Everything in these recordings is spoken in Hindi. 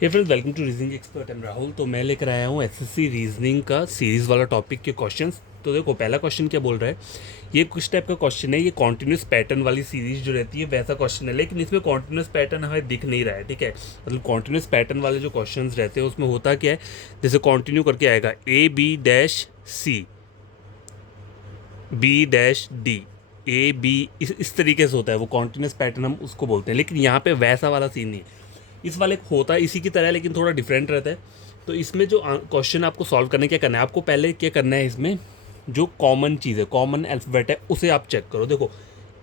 Hey friends, welcome to reasoning expert. Am Rahul. तो मैं लेकर आया हूँ एसएससी रीजनिंग का सीरीज़ वाला टॉपिक के क्वेश्चंस। तो देखो, पहला क्वेश्चन क्या बोल रहा है। ये कुछ टाइप का क्वेश्चन है, ये कॉन्टिन्यूस पैटर्न वाली सीरीज जो रहती है वैसा क्वेश्चन है, लेकिन इसमें कॉन्टिन्यूस पैटर्न हमें दिख नहीं रहा है। ठीक है, मतलब कॉन्टिन्यूस पैटर्न वाले जो क्वेश्चन रहते हैं उसमें होता क्या है, जैसे कंटिन्यू करके आएगा A B dash C, B dash D, A B, इस तरीके से होता है वो कॉन्टिन्यूस पैटर्न, हम उसको बोलते हैं। लेकिन यहाँ पे वैसा वाला सीन नहीं है। इस वाले होता है इसी की तरह, लेकिन थोड़ा डिफरेंट रहता है। तो इसमें जो क्वेश्चन आपको सॉल्व करने क्या करना है, आपको पहले क्या करना है, इसमें जो कॉमन चीज़ है, कॉमन अल्फ़ाबेट है, उसे आप चेक करो। देखो,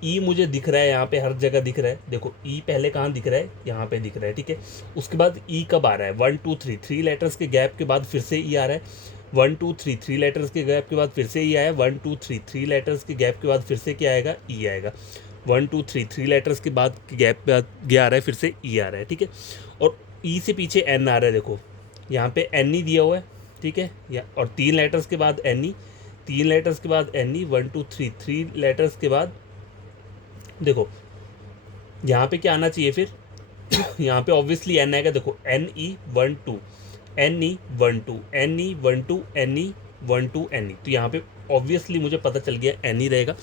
ई मुझे दिख रहा है, यहाँ पे हर जगह दिख रहा है। देखो, ई पहले कहाँ दिख रहा है, यहाँ पे दिख रहा है। ठीक है, उसके बाद ई कब आ रहा है, 1 2 3, 3 लेटर्स के गैप के बाद फिर से ई आ रहा है। 1 2 3, 3 लेटर्स के गैप के बाद फिर से ई आया। 1 2 3, 3 लेटर्स के गैप के बाद फिर से क्या आएगा, ई आएगा। 1 2 3, 3 लेटर्स के बाद गैप पे गया आ रहा है, फिर से ई आ रहा है। ठीक है, और ई से पीछे एन आ रहा है। देखो, यहाँ पे एन ही दिया हुआ है। ठीक है, या और 3 लेटर्स के बाद एन ई, 3 लेटर्स के बाद एन ई, 1 2 3, 3 लेटर्स के बाद देखो यहाँ पे क्या आना चाहिए फिर यहाँ पे ऑब्वियसली एन आएगा। देखो, N E 1 2, N E 1 2, N E 1 2, N E 1 2, N E. तो यहाँ पे ऑब्वियसली मुझे पता चल गया एन ही रहेगा।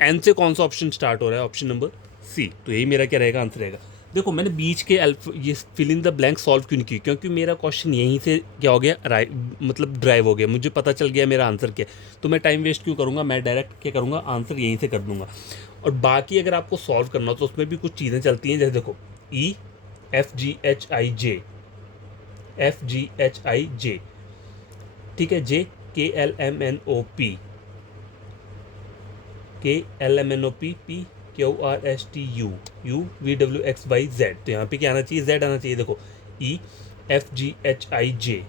एन से कौन सा ऑप्शन स्टार्ट हो रहा है, ऑप्शन नंबर सी। तो यही मेरा क्या रहेगा, आंसर रहेगा। देखो, मैंने बीच के ये fill in the blank solve क्यों नहीं की, क्योंकि मेरा क्वेश्चन यहीं से क्या हो गया, मतलब ड्राइव हो गया, मुझे पता चल गया मेरा आंसर क्या है। तो मैं टाइम वेस्ट क्यों करूँगा, मैं डायरेक्ट क्या करूँगा, आंसर यहीं से कर दूंगा। और बाकी अगर आपको सॉल्व करना हो तो उसमें भी कुछ चीज़ें चलती हैं, जैसे देखो, E F G H I J, F G H I J, ठीक है, J K L M N O P, K L M N O P, P Q R S T U, U V W X Y Z. तो यहाँ पे क्या आना चाहिए, जेड आना चाहिए। देखो, E F G H I जे,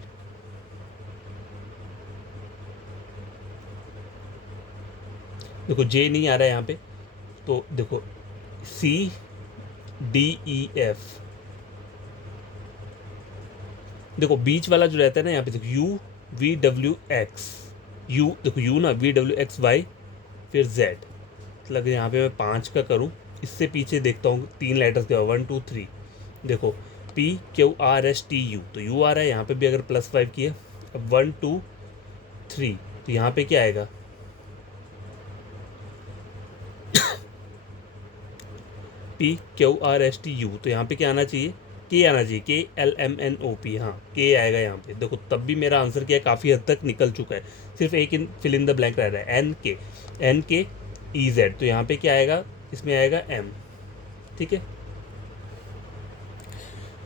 देखो जे नहीं आ रहा है यहाँ पे। तो देखो, सी डी ई एफ, देखो बीच वाला जो रहता है ना, यहाँ पे देखो, you V W x, you देखो, यू ना वी डब्ल्यू एक्स वाई, फिर जेड। मतलब यहाँ पे मैं 5 का करूँ, इससे पीछे देखता हूँ 3 लेटर्स के, 1 2 3। देखो, P Q R S T U, तो यू आ रहा है यहाँ पे भी, अगर +5 किए। अब 1 2 3, तो यहाँ पे क्या आएगा, P Q R S T U. तो यहाँ पे क्या आना चाहिए, के आना चाहिए, K L M N O P. हाँ, के आएगा यहाँ पे। देखो, तब भी मेरा आंसर क्या है, काफ़ी हद तक निकल चुका है। सिर्फ एक फिल इन द ब्लैंक रह रहा है, एन के, एन के ई जेड। तो यहाँ पे क्या आएगा, इसमें आएगा एम। ठीक है,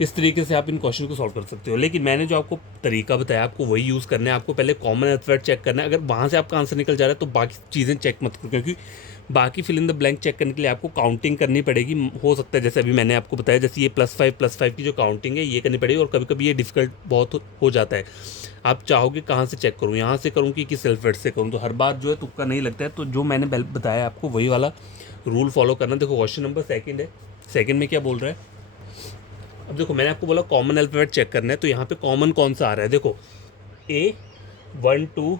इस तरीके से आप इन क्वेश्चन को सॉल्व कर सकते हो। लेकिन मैंने जो आपको तरीका बताया, आपको वही यूज़ करना है। आपको पहले कॉमन अल्फाबेट चेक करना है। अगर वहाँ से आपका आंसर निकल जा रहा है तो बाकी चीज़ें चेक मत करो, क्योंकि बाकी fill in the blank check करने के लिए आपको काउंटिंग करनी पड़ेगी। हो सकता है जैसे अभी मैंने आपको बताया, जैसे ये +5 की जो काउंटिंग है ये करनी पड़ेगी, और कभी कभी ये डिफिकल्ट बहुत हो जाता है। आप चाहोगे कहाँ से चेक करूँ, यहाँ से करूँ कि किस अल्फाबेट से करूँ, तो हर बार जो है तुक्का नहीं लगता है। तो जो मैंने बताया आपको वही वाला रूल फॉलो करना। देखो, क्वेश्चन नंबर सेकंड है, सेकंड में क्या बोल रहा है। अब देखो, मैंने आपको बोला कॉमन अल्फाबेट चेक करना है, तो यहाँ पे कॉमन कौन सा आ रहा है। देखो, ए 1 2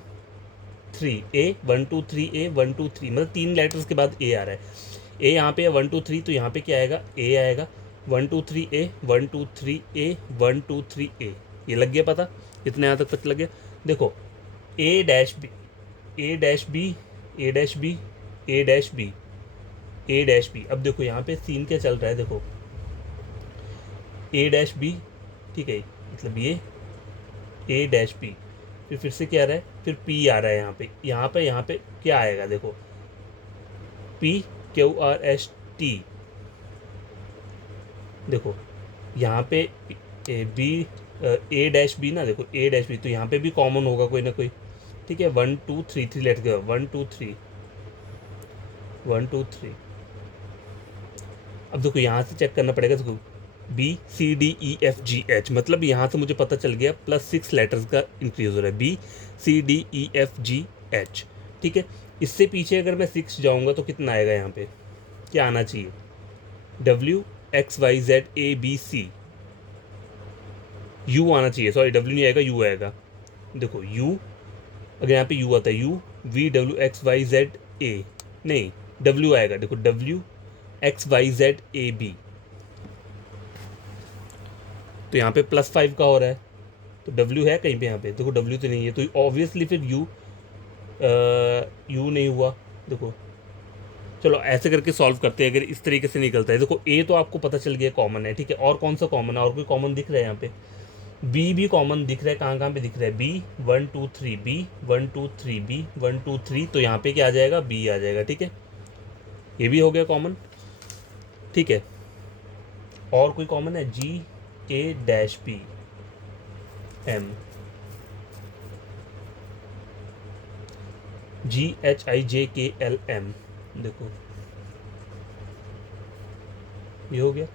3, ए 1 2 3, ए 1 2 3, मतलब 3 लेटर्स के बाद ए आ रहा है। ए यहाँ पे 1 2 3, तो यहाँ पे क्या आएगा, ए आएगा। 1 2 3 ए, 1 2 3 ए, 1 2 3 ए। ये लग गया पता, इतने यहाँ तक पता लग गया। देखो, ए डैश बी, ए डैश बी, ए डैश बी, ए डैश बी, ए डैश बी। अब देखो यहाँ पे सीन क्या चल रहा है, देखो, ए डैश बी, ठीक है, मतलब ये ए डैश बी, फिर से क्या आ रहा है, फिर पी आ रहा है यहाँ पे। यहाँ पे क्या आएगा, देखो, P Q R S T. देखो, यहाँ पे बी, ए डैश बी ना, देखो ए डैश बी, तो यहाँ पे भी कॉमन होगा कोई ना कोई। ठीक है, 1 2 3, 3 लेट गया, 1 2 3, 1 2 3। अब देखो, यहाँ से चेक करना पड़ेगा। देखो, B C D E F G H, मतलब यहाँ से मुझे पता चल गया +6 लेटर्स का इंक्रीज हो रहा है, B C D E F G H. ठीक है, इससे पीछे अगर मैं 6 जाऊँगा तो कितना आएगा, यहाँ पे क्या आना चाहिए, W X Y Z A B C, U आना चाहिए। सॉरी, डब्ल्यू नहीं आएगा, यू आएगा। देखो, यू, अगर यहाँ पे यू आता है, U V W X Y Z A, नहीं, डब्ल्यू आएगा। देखो, W X Y Z A B. तो यहाँ पे +5 का हो रहा है, तो W है कहीं पे, यहाँ पे देखो W तो नहीं है, तो ऑब्वियसली फिर U नहीं हुआ। देखो चलो ऐसे करके सॉल्व करते हैं, अगर इस तरीके से निकलता है। देखो A तो आपको पता चल गया कॉमन है, ठीक है, और कौन सा कॉमन है, और कोई कॉमन दिख रहा है यहाँ पे? B भी कॉमन दिख रहा है, कहाँ कहाँ पे दिख रहा है? B 1 2 3 B 1 2 3 B 1 2 3, तो यहाँ पे क्या आ जाएगा? B आ जाएगा, ठीक है, ये भी हो गया कॉमन, ठीक है। और कोई कॉमन है? GA-P M GHIJKLM, देखो ये हो गया।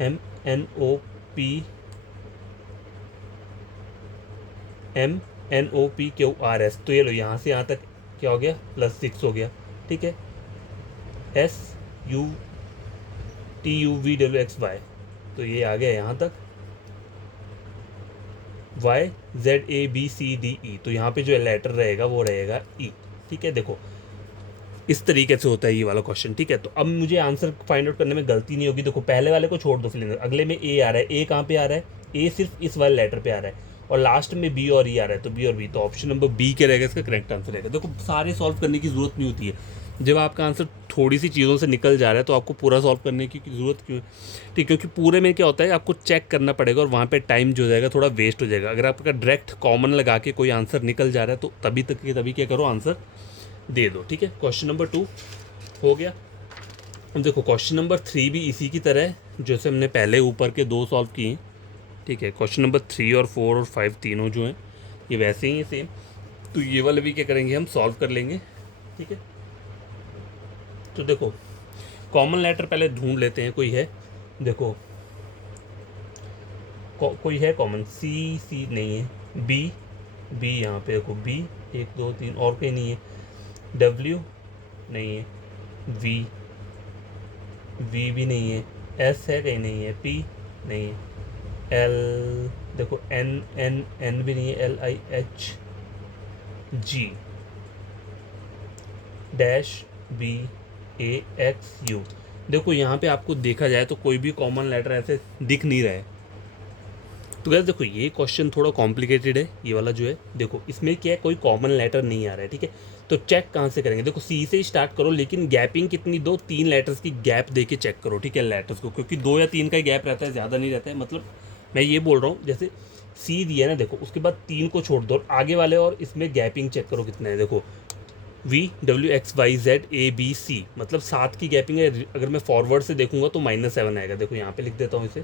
MNOPQRS, तो ये लो यहाँ से यहाँ तक क्या हो गया? +6 हो गया, ठीक है। SUTUVWXY, तो ये आ गया यहाँ तक। YZABCDE, तो यहाँ पे जो लेटर रहेगा वो रहेगा E, ठीक है। देखो इस तरीके से होता है ये वाला क्वेश्चन, ठीक है। तो अब मुझे आंसर फाइंड आउट करने में गलती नहीं होगी। देखो पहले वाले को छोड़ दो फिलहाल, अगले में A आ रहा है, A कहाँ पे आ रहा है? A सिर्फ इस वाले लेटर पे आ रहा है, और लास्ट में B और E आ रहा है, तो B और B, तो ऑप्शन नंबर B क्या रहेगा इसका करेक्ट आंसर रहेगा। देखो सारे सॉल्व करने की जरूरत नहीं होती है, जब आपका आंसर थोड़ी सी चीज़ों से निकल जा रहा है तो आपको पूरा सॉल्व करने की ज़रूरत क्यों है? ठीक, क्योंकि पूरे में क्या होता है आपको चेक करना पड़ेगा, और वहाँ पे टाइम जो जाएगा थोड़ा वेस्ट हो जाएगा। अगर आपका डायरेक्ट कॉमन लगा के कोई आंसर निकल जा रहा है तो तभी क्या करो, आंसर दे दो, ठीक है। क्वेश्चन नंबर 2 हो गया। अब देखो क्वेश्चन नंबर 3 भी इसी की तरह है, जैसे हमने पहले ऊपर के 2 सॉल्व किए हैं, ठीक है। क्वेश्चन नंबर 3 और 4 और 5 तीनों जो हैं ये वैसे ही हैं सेम, तो ये वाले भी क्या करेंगे हम सॉल्व कर लेंगे, ठीक है। तो देखो कॉमन लेटर पहले ढूंढ लेते हैं, कोई है? देखो कोई है कॉमन? C नहीं है, B यहाँ पे देखो B 1 2 3, और कहीं नहीं है। W नहीं है, V भी नहीं है, S है कहीं नहीं है, P नहीं है, L देखो N भी नहीं है, LIH -BAXU। देखो यहाँ पे आपको देखा जाए तो कोई भी कॉमन लेटर ऐसे दिख नहीं रहा है। तो गैस देखो ये क्वेश्चन थोड़ा कॉम्प्लिकेटेड है, ये वाला जो है। देखो इसमें क्या है, कोई कॉमन लेटर नहीं आ रहा है, ठीक है। तो चेक कहाँ से करेंगे? देखो C से ही स्टार्ट करो, लेकिन गैपिंग कितनी दो? 3 लेटर्स की गैप दे के चेक करो, ठीक है, लेटर्स को, क्योंकि 2 या 3 का ही गैप रहता है, ज़्यादा नहीं रहता है। मतलब मैं ये बोल रहा हूँ, जैसे C दिया ना, देखो उसके बाद 3 को छोड़ दो, और आगे वाले और इसमें गैपिंग चेक करो कितना है। देखो VWXYZABC, मतलब 7 की गैपिंग है। अगर मैं फॉरवर्ड से देखूंगा तो -7 आएगा। देखो यहाँ पे लिख देता हूँ इसे,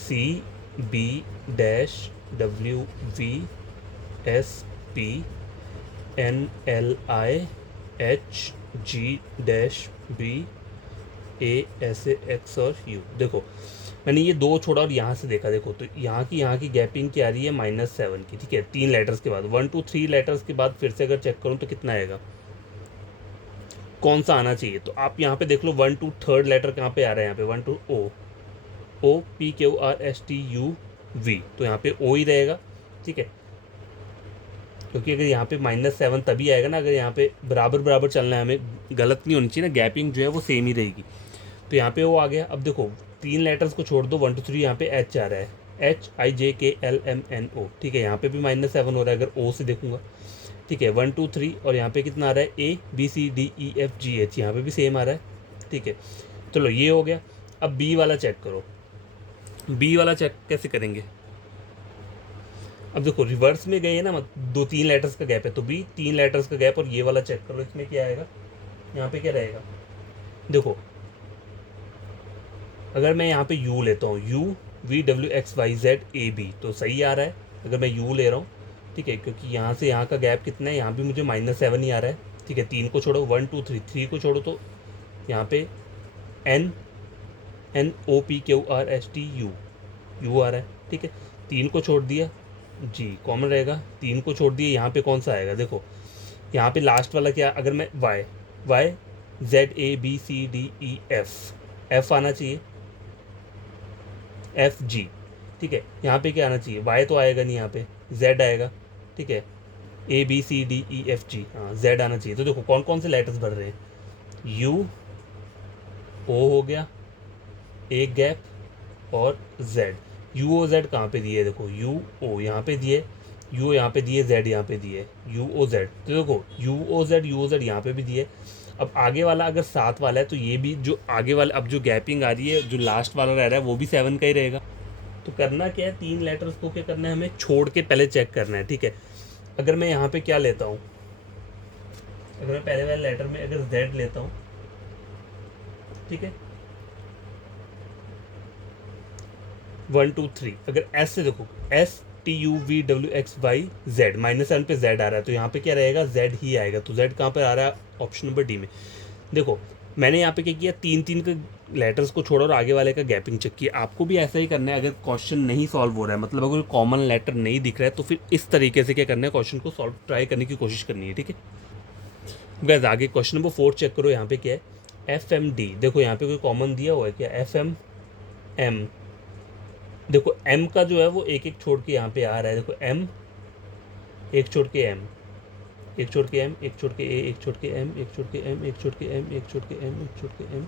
CBWVSPNLIHG-BASAX और U। देखो मैंने ये 2 छोड़ा और यहाँ से देखा, देखो तो यहाँ की गैपिंग क्या आ रही है? -7 की, ठीक है। 3 लेटर्स के बाद 1 2 3 लेटर्स के बाद फिर से अगर चेक करूँ तो कितना आएगा? कौन सा आना चाहिए? तो आप यहाँ पे देख लो 1 2 थर्ड लेटर कहाँ पे आ रहा है? यहाँ पे 1 2 OPQRSTUV, तो यहाँ पे O ही रहेगा, ठीक है। क्योंकि अगर यहाँ पे -7 तभी आएगा ना, अगर यहाँ पे बराबर बराबर चलना है, हमें गलत नहीं होनी चाहिए ना, गैपिंग जो है वो सेम ही रहेगी। तो यहाँ पे O आ गया। अब देखो 3 लेटर्स को छोड़ दो, 1 2 3, यहाँ पे H आ रहा है, HIJKLMNO, ठीक है। यहाँ पे भी -7 हो रहा है अगर O से देखूंगा, ठीक है। 1 2 3, और यहाँ पे कितना आ रहा है? ABCDEFGH, यहाँ पे भी सेम आ रहा है, ठीक है। चलो ये हो गया। अब B वाला चेक करो। B वाला चेक कैसे करेंगे? अब देखो रिवर्स में गए हैं ना, 2-3 लेटर्स का गैप है, तो B 3 लेटर्स का गैप, और ये वाला चेक करो, इसमें क्या आएगा? यहाँ पे क्या रहेगा? देखो अगर मैं यहाँ पे U लेता हूँ, UVWXYZAB, तो सही आ रहा है अगर मैं U ले रहा हूँ, ठीक है। क्योंकि यहाँ से यहाँ का गैप कितना है? यहाँ भी मुझे -7 ही आ रहा है, ठीक है। 3 को छोड़ो, 1 2 3 को छोड़ो, तो यहाँ पे NOPQRSTU आ रहा है, ठीक है। 3 को छोड़ दिया, जी कॉमन रहेगा। 3 को छोड़ दिया, यहाँ पे कौन सा आएगा? देखो यहाँ पे लास्ट वाला क्या? अगर मैं YZABCDEF आना चाहिए, FG, ठीक है। यहाँ पे क्या आना चाहिए? Y तो आएगा नहीं, यहाँ पे Z आएगा, ठीक है। ABCDEFG, हाँ Z आना चाहिए। तो देखो कौन कौन से लेटर्स बढ़ रहे हैं? U O हो गया, एक गैप, और Z। यू ओ जेड कहाँ पे दिए, देखो यू ओ यहाँ पे दिए, यू यहाँ पे दिए, जेड यहाँ पे दिए, यू ओ जेड। तो देखो यू ओ जेड यहाँ पे भी दिए। अब आगे वाला अगर 7 वाला है तो ये भी जो आगे वाला, अब जो गैपिंग आ रही है, जो लास्ट वाला रह रहा है वो भी 7 का ही रहेगा। तो करना क्या है, 3 लेटर्स को क्या करना है, हमें छोड़ के पहले चेक करना है, ठीक है। अगर मैं यहाँ पे क्या लेता हूँ, अगर मैं पहले वाले लेटर में अगर जेड लेता हूँ, ठीक है, 1 2 3, अगर एस से देखो, STUVWXYZ, -7 पे जेड आ रहा है, तो यहाँ पे क्या रहेगा, जेड ही आएगा। तो जेड कहाँ पर आ रहा है, ऑप्शन नंबर डी में। देखो मैंने यहाँ पे क्या किया, 3 3 के लेटर्स को छोड़ा और आगे वाले का गैपिंग चेक किया। आपको भी ऐसा ही करना है। अगर क्वेश्चन नहीं सॉल्व हो रहा है, मतलब अगर कॉमन लेटर नहीं दिख रहा है, तो फिर इस तरीके से क्या करना है, क्वेश्चन को सॉल्व ट्राई करने की कोशिश करनी है, ठीक है। गाइस आगे क्वेश्चन नंबर 4 चेक करो। यहाँ पे क्या है, FMD। देखो यहाँ पे कोई कॉमन दिया हुआ है क्या, FMM। देखो M का जो है वो एक एक छोड़ के यहाँ पे आ रहा है। देखो M, एक छोड़ के M, एक छोड़ के M, एक छोड़ के A, एक छोड़ के M, एक छोड़ के M, एक छोड़ के M, एक छोड़ के M, एक छोड़ के M,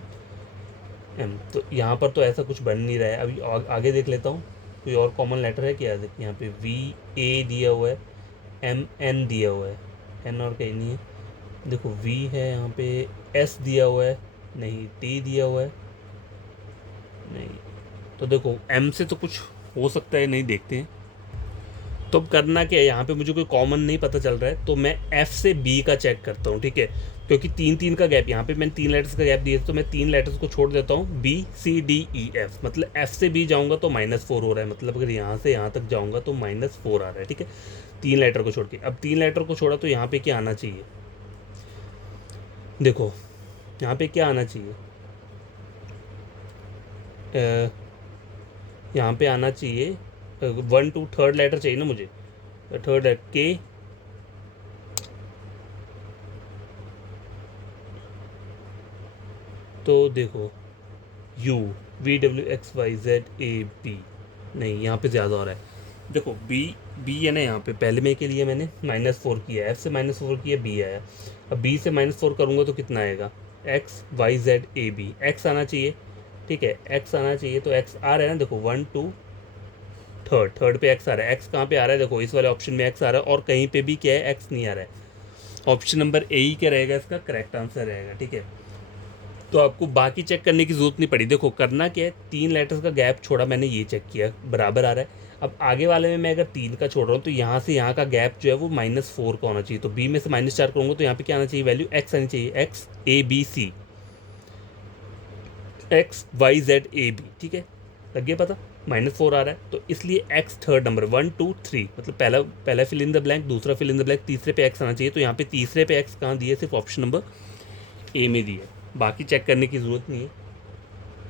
M। तो यहाँ पर तो ऐसा कुछ बन नहीं रहा है। अभी आगे देख लेता हूँ, कोई और कॉमन लेटर है क्या। देखिए यहाँ पे VA दिया हुआ है, MN दिया हुआ है, N और कहीं नहीं है। देखो V है यहाँ पे, S दिया हुआ है, नहीं, T दिया हुआ है, नहीं। तो देखो M से तो कुछ हो सकता है, नहीं, देखते हैं। तो अब करना क्या है, यहाँ पे मुझे कोई कॉमन नहीं पता चल रहा है, तो मैं F से B का चेक करता हूँ, ठीक है। क्योंकि 3 3 का गैप, यहाँ पे मैंने 3 लेटर्स का गैप दिया, तो मैं 3 लेटर्स को छोड़ देता हूँ, B C D E F। मतलब F से B जाऊँगा तो -4 हो रहा है, मतलब अगर यहाँ से यहाँ तक जाऊँगा तो -4 आ रहा है, ठीक है, 3 लेटर को छोड़ के। अब 3 लेटर को छोड़ा तो यहाँ पे क्या आना चाहिए, देखो यहाँ पे क्या आना चाहिए, यहाँ पे आना चाहिए 1 2, थर्ड लेटर चाहिए ना मुझे, थर्ड लेटर के, तो देखो UVWXYZAB, नहीं यहाँ पे ज़्यादा हो रहा है। देखो बी है ना, यहाँ पे पहले में के लिए मैंने -4 किया, F से -4 किया, B आया। अब B से -4 करूँगा तो कितना आएगा, XYZAB, X आना चाहिए, ठीक है, X आना चाहिए। तो X आ रहा है ना, देखो 1 2, थर्ड पे X आ रहा है। X कहाँ पे आ रहा है, देखो इस वाले ऑप्शन में X आ रहा है, और कहीं पे भी क्या है, X नहीं आ रहा है। ऑप्शन नंबर A ही क्या रहेगा, इसका करेक्ट आंसर रहेगा, ठीक है। तो आपको बाकी चेक करने की जरूरत नहीं पड़ी। देखो करना क्या है, 3 लेटर्स का गैप छोड़ा मैंने, ये चेक किया बराबर आ रहा है। अब आगे वाले में मैं अगर 3 का छोड़ रहा हूँ, तो यहाँ से यहाँ का गैप जो है वो -4 का होना चाहिए। तो B में से -4 करूँगा तो यहाँ पे क्या आना चाहिए, वैल्यू X आनी चाहिए, XABC, XYZAB, ठीक है, लग गया पता। -4 आ रहा है, तो इसलिए X थर्ड नंबर, 1 2 3, मतलब पहला फिल इन द ब्लैंक, दूसरा फिल इन द ब्लैंक, तीसरे पे X आना चाहिए। तो यहाँ पे तीसरे पे X कहाँ दिए, सिर्फ ऑप्शन नंबर A में दिए, बाकी चेक करने की ज़रूरत नहीं है,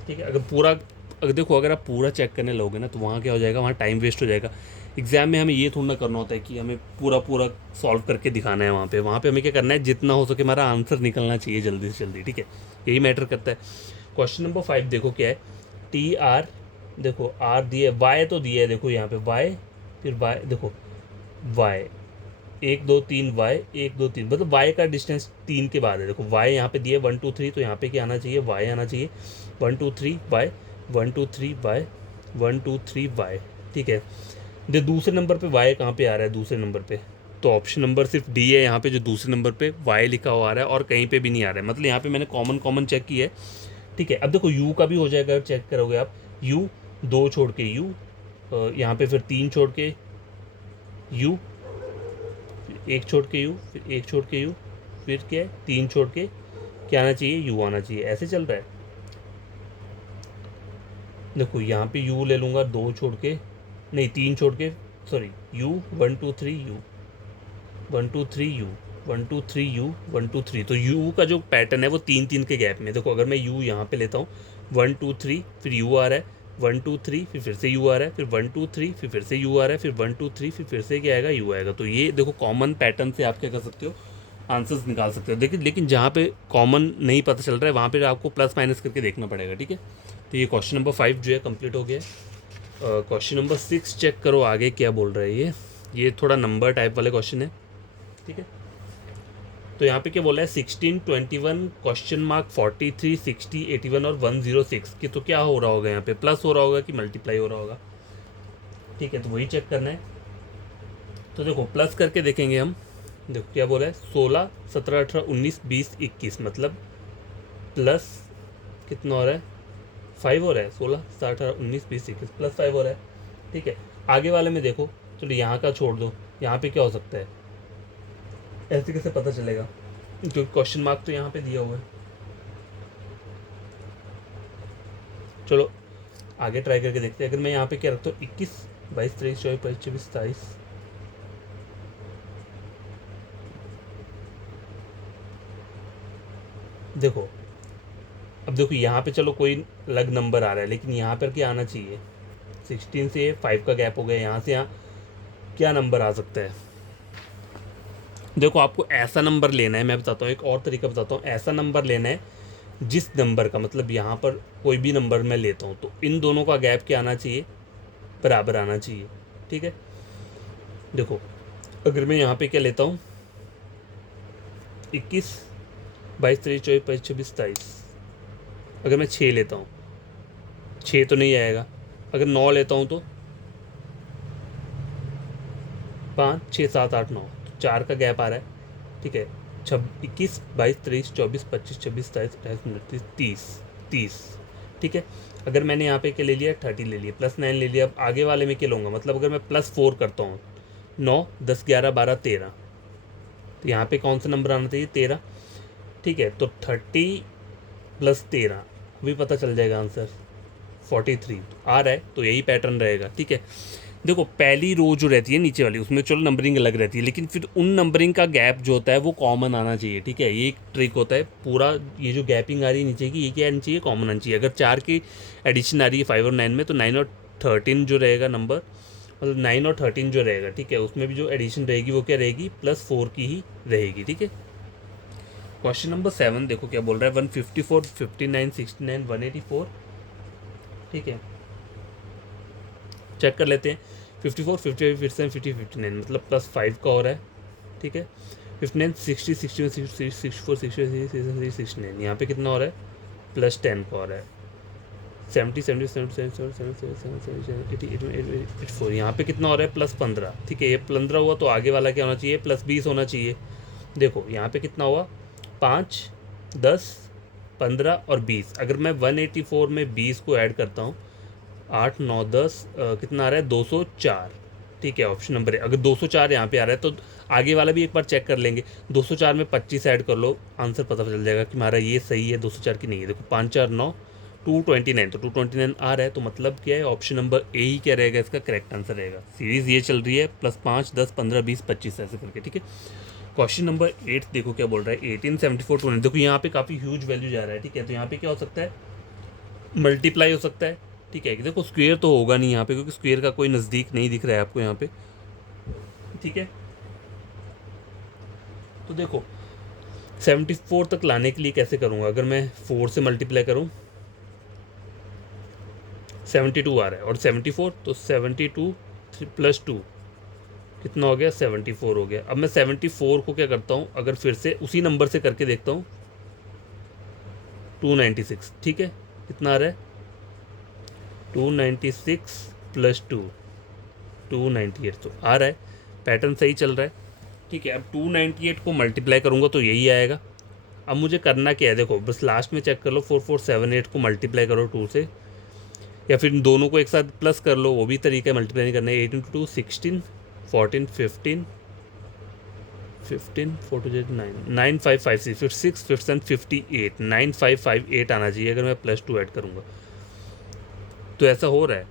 ठीक है। अगर देखो अगर आप पूरा चेक करने लोगे ना, तो वहाँ क्या हो जाएगा, वहाँ टाइम वेस्ट हो जाएगा। एग्जाम में हमें ये थोड़ा ना करना होता है कि हमें पूरा पूरा सॉल्व करके दिखाना है। वहाँ पे हमें क्या करना है, जितना हो सके हमारा आंसर निकलना चाहिए जल्दी से जल्दी, ठीक है, यही मैटर करता है। क्वेश्चन नंबर 5 देखो क्या है, TR, देखो R दिए, Y तो दिया है, देखो यहाँ पे Y, फिर Y, देखो Y 1 2 3, Y 1 2 3, मतलब Y का डिस्टेंस 3 के बाद है। देखो Y यहाँ पे दिए 1 2 3, तो यहाँ पे क्या आना चाहिए, Y आना चाहिए, 1 2 3 Y, 1 2 3 Y, 1 2 3 Y, ठीक है। जो दूसरे नंबर पे Y कहाँ पे आ रहा है, दूसरे नंबर पे, तो ऑप्शन नंबर सिर्फ D है यहाँ पे, जो दूसरे नंबर पे Y लिखा हुआ आ रहा है और कहीं पे भी नहीं आ रहा है, मतलब यहाँ पे मैंने कॉमन चेक किया है, ठीक है। अब देखो U का भी हो जाएगा, चेक करोगे आप, U 2 छोड़ के U, यहाँ पे फिर 3 छोड़ के U, एक छोड़ के यू, फिर एक छोड़ के यू, फिर क्या है, 3 छोड़ के क्या आना चाहिए, यू आना चाहिए, ऐसे चल रहा है। देखो यहाँ पे यू ले लूँगा, 2 छोड़ के, नहीं 3 छोड़ के, sorry, you 1 2 3 you, 1 2 3 you, 1 2 3 you, 1 2 3। तो यू का जो पैटर्न है वो 3 3 के गैप में। देखो अगर मैं यू यहाँ पे लेता हूँ, 1 2 3, फिर यू आ रहा है, 1 2 3, फिर से यू आ रहा है, फिर 1 2 3, फिर से यू आ रहा है, फिर 1 2 3, फिर से क्या आएगा, यू आएगा। तो ये देखो कॉमन पैटर्न से आप क्या कर सकते हो, आंसर्स निकाल सकते हो। देखिए लेकिन जहाँ पे कॉमन नहीं पता चल रहा है, वहाँ पे आपको प्लस माइनस करके देखना पड़ेगा, ठीक है। तो ये क्वेश्चन नंबर 5 जो है कंप्लीट हो गया है। क्वेश्चन नंबर 6 चेक करो आगे क्या बोल रहा है। ये थोड़ा नंबर टाइप वाले क्वेश्चन है, ठीक है। तो यहाँ पे क्या बोला है 16, 21, क्वेश्चन मार्क 43, 60, 81 और 106 कि तो क्या हो रहा होगा यहाँ पे, प्लस हो रहा होगा कि मल्टीप्लाई हो रहा होगा। ठीक है, तो वही चेक करना है। तो देखो प्लस करके देखेंगे हम। देखो क्या बोला है 16, 17, 18, 19, 20, 21 मतलब प्लस कितना हो रहा है 5 हो रहा है। 16, 17, 18, 19, 20, 21 प्लस 5 हो रहा है। ठीक है, आगे वाले में देखो, चलो यहाँ का छोड़ दो, यहाँ पे क्या हो सकता है, ऐसे कैसे पता चलेगा क्योंकि क्वेश्चन मार्क तो यहाँ पे दिया हुआ है। चलो आगे ट्राई करके देखते हैं। अगर मैं यहाँ पे क्या रखता हूँ 21, 22, 23, 24, 25, 26, 27, देखो अब देखो यहाँ पे चलो कोई अलग नंबर आ रहा है, लेकिन यहाँ पर क्या आना चाहिए 16 से 5 का गैप हो गया, यहाँ से यहाँ क्या नंबर आ सकता है। देखो आपको ऐसा नंबर लेना है, मैं बताता हूँ एक और तरीका बताता हूँ। ऐसा नंबर लेना है जिस नंबर का मतलब यहाँ पर कोई भी नंबर मैं लेता हूँ तो इन दोनों का गैप क्या आना चाहिए, बराबर आना चाहिए। ठीक है, देखो अगर मैं यहाँ पे क्या लेता हूँ 21, 22, 23, 24, 25, 26, 27, अगर मैं 6 लेता हूँ 6 तो नहीं आएगा। अगर 9 लेता हूँ तो 5, 6, 7, 8, 9, तो 4 का गैप आ रहा है। ठीक है, 21, 22, 23, 24, 25, 26, 27, 28, 29, 30, 30। ठीक है, अगर मैंने यहाँ पे क्या ले लिया 30 ले लिया, +9 ले लिया। अब आगे वाले में क्या लूँगा, मतलब अगर मैं +4 करता हूँ 9, 10, 11, 12, 13, तो यहाँ पे कौन सा नंबर आना चाहिए 13। ठीक है, तो 30 + 13 अभी पता चल जाएगा आंसर 43 आ रहा है, तो यही पैटर्न रहेगा। ठीक है, देखो पहली रो जो रहती है नीचे वाली उसमें चलो नंबरिंग अलग रहती है, लेकिन फिर उन नंबरिंग का गैप जो होता है वो कॉमन आना चाहिए। ठीक है, ये एक ट्रिक होता है पूरा। ये जो गैपिंग आ रही है नीचे की, ये क्या आनी चाहिए, कॉमन आनी चाहिए। अगर 4 की एडिशन आ रही है 5 और 9 में, तो 9 और 13 जो रहेगा नंबर, मतलब 9 और 13 जो रहेगा, ठीक है, उसमें भी जो एडिशन रहेगी वो क्या रहेगी, +4 की ही रहेगी। ठीक है, क्वेश्चन नंबर 7 देखो क्या बोल रहा है 154, 59, 69, 184। ठीक है, चेक कर लेते हैं 54, 55, 57, 50, 59 मतलब +5 का हो रहा है। ठीक है, 59, 60, 61, 64, 66, 69 यहाँ पे कितना हो रहा है +10 का हो रहा है। 70, 70, 77, 77, 80, 84 यहाँ पे कितना हो रहा है +15। ठीक है, ये 15 हुआ तो आगे वाला क्या होना चाहिए +20 होना चाहिए। देखो यहाँ पे कितना हुआ 5, 10, 15 और 20। अगर मैं 184 में 20 को ऐड करता हूँ 8, 9, 10 कितना आ रहा है 204। ठीक है, ऑप्शन नंबर है। अगर 204 यहाँ पे आ रहा है तो आगे वाला भी एक बार चेक कर लेंगे। 204 में 25 ऐड कर लो, आंसर पता चल जाएगा कि हमारा ये सही है 204 की नहीं है। देखो 5, 4, 9, 229, तो 229 आ रहा है, तो मतलब क्या है ऑप्शन नंबर ए ही क्या रहेगा, इसका करेक्ट आंसर रहेगा। सीरीज़ ये चल रही है +5, 10, 15, 20, 25 ऐसे करके। ठीक है, क्वेश्चन नंबर 8 देखो क्या बोल रहा है 18, 74, 2। देखो यहाँ पे काफ़ी ह्यूज वैल्यू जा रहा है। ठीक है, तो यहाँ पे क्या हो सकता है मल्टीप्लाई हो सकता है। ठीक है, देखो स्क्वायर तो होगा नहीं यहाँ पे क्योंकि स्क्वायर का कोई नज़दीक नहीं दिख रहा है आपको यहाँ पे। ठीक है, तो देखो 74 तक लाने के लिए कैसे करूँगा, अगर मैं 4 से मल्टीप्लाई करूँ 72 आ रहा है और 74, तो 72 +2 कितना हो गया 74 हो गया। अब मैं 74 को क्या करता हूँ, अगर फिर से उसी नंबर से करके देखता हूँ 296। ठीक है, कितना आ रहा है 296 + 2 298, तो आ रहा है पैटर्न सही चल रहा है। ठीक है, अब 298 को मल्टीप्लाई करूँगा तो यही आएगा। अब मुझे करना क्या है, देखो बस लास्ट में चेक कर लो 4478 को मल्टीप्लाई करो 2 से, या फिर दोनों को एक साथ प्लस कर लो, वो भी तरीका है मल्टीप्लाई नहीं करना है। 8 × 2 16, 14 15, 15 4 2 9, 9 5 5 6 फिर 6 5 7 58, 9 5 5 8 आना चाहिए अगर मैं +2 ऐड करूँगा। तो ऐसा हो रहा है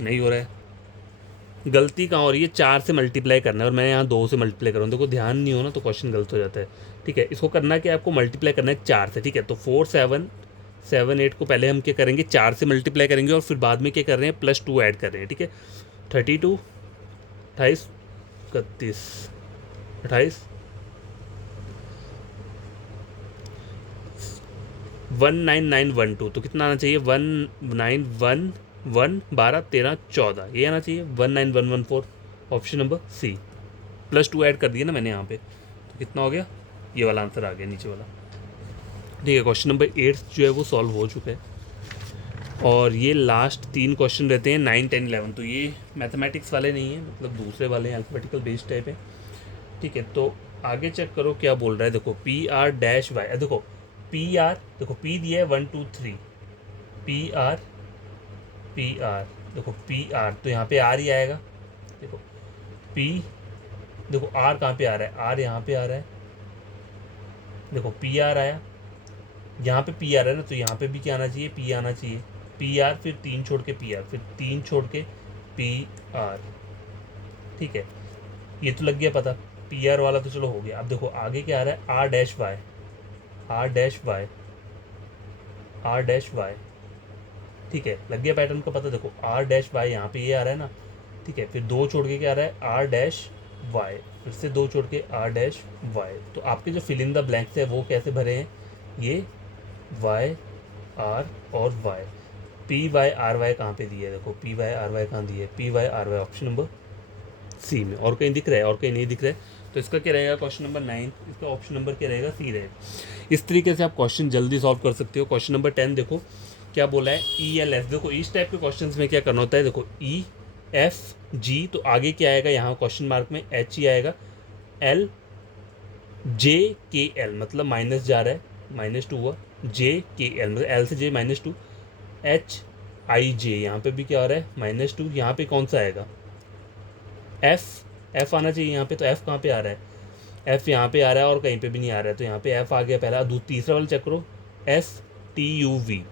नहीं हो रहा है, गलती कहाँ हो रही है 4 से मल्टीप्लाई करना है और मैं यहाँ 2 से मल्टीप्लाई कर रहा हूँ। देखो ध्यान नहीं हो ना तो क्वेश्चन गलत हो जाता है। ठीक है, इसको करना क्या आपको मल्टीप्लाई करना है 4 से। ठीक है, तो 4 7 7 8 को पहले हम क्या करेंगे 4 से मल्टीप्लाई करेंगे और फिर बाद में क्या कर रहे हैं +2 ऐड कर रहे हैं। ठीक है, 32, 28, 31, 28, 19912, तो कितना आना चाहिए 191 1 12 13 14, ये आना चाहिए 19114, ऑप्शन नंबर सी। +2 ऐड कर दिया ना मैंने यहाँ पे, कितना हो गया, ये वाला आंसर आ गया नीचे वाला। ठीक है, क्वेश्चन नंबर 8 जो है वो सॉल्व हो चुका है। और ये लास्ट 3 क्वेश्चन रहते हैं 9, 10, 11। तो ये मैथमेटिक्स वाले नहीं है, मतलब दूसरे वाले हैं, अल्फाबेटिकल बेस्ड टाइप है। ठीक है, तो आगे चेक करो क्या बोल रहा है। देखो पी आर डैश वाई, देखो पी आर, देखो पी दिया है 1 2 3, पी आर देखो पी आर, तो यहाँ पे आर ही आएगा। देखो पी, देखो आर कहाँ पे आ रहा है, आर यहाँ पे आ रहा है। देखो पी आर आया, यहाँ पे पी आर है ना, तो यहाँ पे भी क्या आना चाहिए, पी आना चाहिए। पी आर, फिर 3 छोड़ के पी आर, फिर 3 छोड़ के पी आर। ठीक है, ये तो लग गया पता, पी आर वाला तो चलो हो गया। अब देखो आगे क्या आ रहा है, R dash Y, R dash Y, R dash Y. ठीक है, लग गया पैटर्न का पता। देखो आर डैश वाई यहाँ पे ये आ रहा है ना। ठीक है, फिर 2 छोड़ के क्या आ रहा है, आर डैश वाई, फिर से 2 छोड़ के आर डैश वाई। तो आपके जो फिल इन द ब्लैंक्स है वो कैसे भरे हैं, ये वाई आर और Y. P Y R Y कहाँ पे दिया है, देखो पी वाई आर वाई कहाँ दिया है, P Y R Y option number C में। और कहीं दिख रहा है, और कहीं नहीं दिख रहा है। तो इसका क्या रहेगा, क्वेश्चन नंबर 9, इसका ऑप्शन नंबर क्या रहेगा, सी रहेगा। इस तरीके से आप क्वेश्चन जल्दी सॉल्व कर सकते हो। क्वेश्चन नंबर 10 देखो क्या बोला है, ई एल एफ। देखो इस टाइप के क्वेश्चन में क्या करना होता है, देखो ई एफ जी, तो आगे क्या आएगा, यहाँ क्वेश्चन मार्क में एच ही आएगा। एल जे के एल, मतलब माइनस जा रहा है, -2 हुआ। जे के एल मतलब एल से जे -2। एच आई जे, यहाँ पे भी क्या हो रहा है, -2। यहाँ पे कौन सा आएगा, एफ आना चाहिए यहाँ पे। तो एफ कहाँ पे आ रहा है, एफ यहाँ पे आ रहा है और कहीं पे भी नहीं आ रहा है। तो यहाँ पे एफ आ गया पहला। तीसरा वाला चेक करो, S T U V,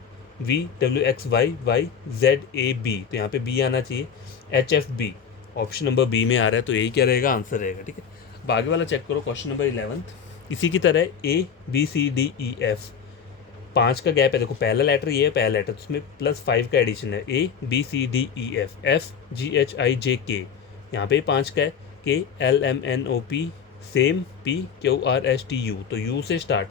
V W X Y, Y Z A B, तो यहाँ पे बी आना चाहिए। H F B, option number B में आ रहा है। तो यही क्या रहेगा, आंसर रहेगा। ठीक है, अब आगे वाला चेक करो, क्वेश्चन नंबर 11। इसी की तरह A B C D E F, 5 का गैप है। देखो पहला लेटर ये है, पहला लेटर, तो उसमें +5 का एडिशन है। A B C D E F, F G H I J K, यहाँ पे 5 का है। K L M N O P, same P Q R S T U, तो यू से स्टार्ट,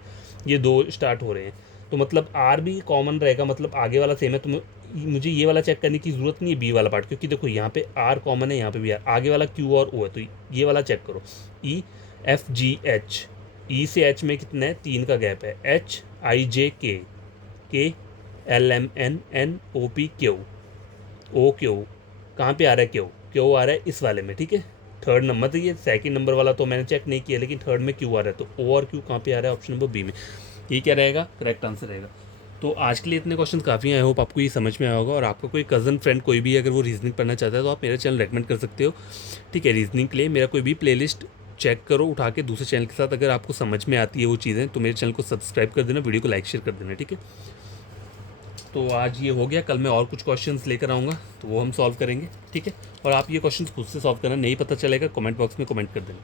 ये 2 स्टार्ट हो रहे हैं। तो मतलब आर भी कॉमन रहेगा, मतलब आगे वाला सेम है। तो मुझे ये वाला चेक करने की ज़रूरत नहीं है बी वाला पार्ट, क्योंकि देखो यहाँ पे आर कॉमन है, यहाँ पे भी आर, आगे वाला क्यू और ओ है। तो ये वाला चेक करो, ई एफ जी एच, ई से एच में कितना है, 3 का गैप है। H I J K, K L M N N O P Q, O Q कहाँ पे आ रहा है, क्यू क्यू आ रहा है इस वाले में। ठीक है, थर्ड नंबर, तो ये सेकंड नंबर वाला तो मैंने चेक नहीं किया, लेकिन थर्ड में क्यू आ रहा है। तो ओ और क्यू कहाँ पे आ रहा है, ऑप्शन नंबर बी में। ये क्या रहेगा, करेक्ट आंसर रहेगा। तो आज के लिए इतने क्वेश्चन काफ़ी हैं। आई होप आपको ये समझ में आया होगा। और आपका कोई कज़न फ्रेंड कोई भी अगर वो रीजनिंग पढ़ना चाहता है तो आप मेरा चैनल रेकमेंड कर सकते हो। ठीक है, रीजनिंग के लिए मेरा कोई भी प्लेलिस्ट चेक करो उठा के दूसरे चैनल के साथ, अगर आपको समझ में आती है वो चीज़ें, तो मेरे चैनल को सब्सक्राइब कर देना, वीडियो को लाइक शेयर कर देना। ठीक है, तो आज ये हो गया। कल मैं और कुछ क्वेश्चंस लेकर आऊँगा, तो वो हम सॉल्व करेंगे। ठीक है, और आप ये क्वेश्चंस खुद से सॉल्व करना, नहीं पता चलेगा कमेंट बॉक्स में कमेंट कर देना।